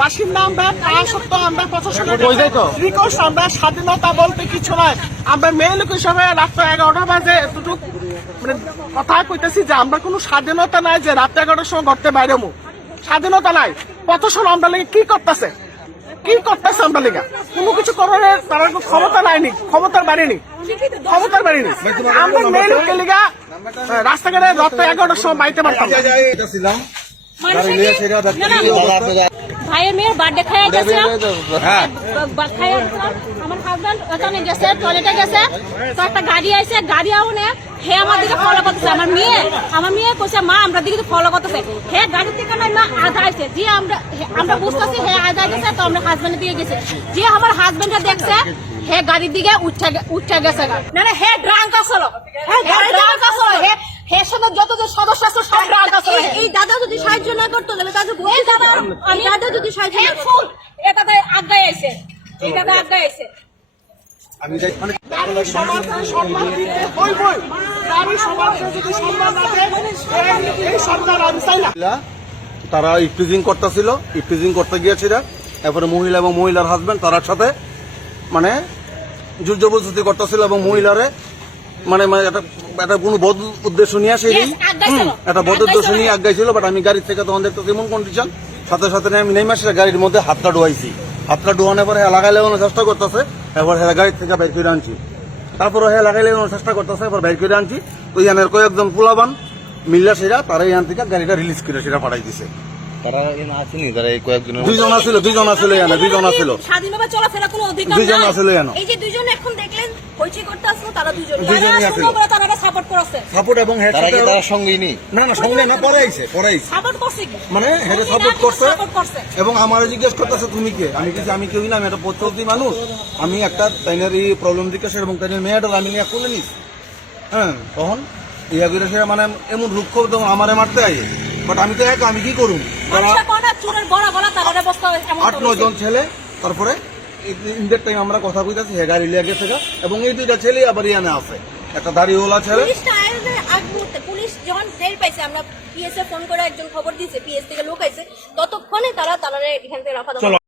বাসিন্দা আমরা সপ্তাহ আমরা প্রশাসনের কই যাই তো? আমরা স্বাধীনতা বলতে কিছু নয় আমরা মেয়ে লোক হিসাবে রাত্র এগারোটা বাজে এতটুকু মানে কথা কইতেছি যে আমরা কোনো স্বাধীনতা নাই যে রাত এগারোটার সময় ঘরতে বাইরে স্বাধীনতা নাই। প্রশাসন আমরা লেগে কি করতেছে? কি করতেছে আমরা লেগে? কোনো কিছু করার তার কোনো ক্ষমতা নাইনি ক্ষমতার বাড়িনি ক্ষমতার বাড়িনি আমরা মেয়ে লোকের লিগা রাস্তাঘাটে রাত এগারোটার সময় বাইতে পারতাম। ভাইয়ের মেয়ের বার্থডে খাইয়া গেছিলাম। হ্যাঁ খাইয়া গেছিলাম। আমার হাজবেন্ড ওখানে গেছে টয়লেটে গেছে। তো একটা গাড়ি আইছে গাড়ি আউনে হে আমার দিকে ফলো করতেছে। আমার মেয়ে আমার মেয়ে কইছে মা আমরা দিকে ফলো করতেছে। হে গাড়ি থেকে না না আধা আইছে। যে আমরা আমরা বুঝতেছি হে আধা গেছে তো আমরা হাজবেন্ডের দিকে গেছে। যে আমার হাজবেন্ডে দেখছে হে গাড়ির দিকে উঠে গেছে না না হে ড্রাঙ্ক আসলো। হে ড্রাঙ্ক আসলো। হে হে সাথে যত যে সদস্য আছে সব ড্রাঙ্ক আসলো। সাহায্য না করতো তাহলে আমি দাদা যদি সাহায্য না করতো। এটাতে আগায় আইছে আমি যাই মানে সমাজকে সম্মান দিতে হইবই নারী সমাজকে যদি সম্মান না দেয় এই- সরকার আমি চাই না। তারা ইফটিজিং করতেছিল ইফটিজিং করতে গিয়েছিল। এরপরে মহিলা এবং মহিলার হাজবেন্ড তার সাথে মানে জোর জবরদস্তি করতেছিল এবং মহিলারে মানে মানে একটা একটা কোনো বদ উদ্দেশ্য নিয়ে আসে Yes, একটা বদ উদ্দেশ্য নিয়ে নিয়ে আগাইছিল বাট আমি গাড়ি থেকে তখন দেখতে কেমন কন্ডিশন সাথে সাথে আমি নেমে আসলে গাড়ির মধ্যে হাতটা ডুয়াইছি। হাতটা ডুয়ানোর পরে হ্যাঁ লাগাই লাগানোর চেষ্টা করতেছে এবার হ্যাঁ গাড়ি থেকে বের করে আনছি। তারপরে হ্যাঁ লাগাই লাগানোর চেষ্টা করতেছে এবার বের করে আনছি। তো ইয়ানের কয়েকজন পোলাবান মিল্লা সেরা তারা ইয়ান থেকে গাড়িটা রিলিজ করে সেটা পাঠাই দিছে। তারা আসেনি তারা এই কয়েকজনের দুইজন আছিল দুইজন আছিল ইয়ানে দুইজন অধিকার দুইজন যেন। এই যে দুইজন এখন দেখলেন হইচই করতে আসলো তারা দুইজন দুইজনই তারা আছিল। সুন্দর করে তারা সাপোর্ট এবং হেড তারা কি তারা সঙ্গেই নেই। না না সঙ্গে না পরে আইছে পরে আইছে। সাপোর্ট করছে মানে হেডে সাপোর্ট করছে এবং আমার জিজ্ঞেস করতেছে তুমি কে? আমি কিছু আমি কেউই না আমি একটা প্রত্যেকটি মানুষ। আমি একটা তাইনের এই প্রবলেম জিজ্ঞাসা এবং তাইনের মেয়েটার আমি নিয়ে খুলে নিস হ্যাঁ তখন ইয়া করে সে মানে এমন রুক্ষ আমারে মারতে আই বাট আমি তো একা আমি কি করুম? তারা মানুষের কয়টা চুরের বড় গলা তারা অবস্থা এমন আট নয় জন ছেলে তারপরে ইন্ডিয়ার টাইম আমরা কথা কইতাছি হে গাড়ি লিয়ে গেছে গা, এবং এই দুইটা ছেলে আবার ইয়ানে আছে। একটা দাড়িওয়ালা ছেলে। পুলিশ যখন ফের পাইছে আমরা পিএসএ ফোন করে একজন খবর দিয়েছে পিএস থেকে লোক আইছে ততক্ষণে তারা তারা এখান থেকে রাফা দফা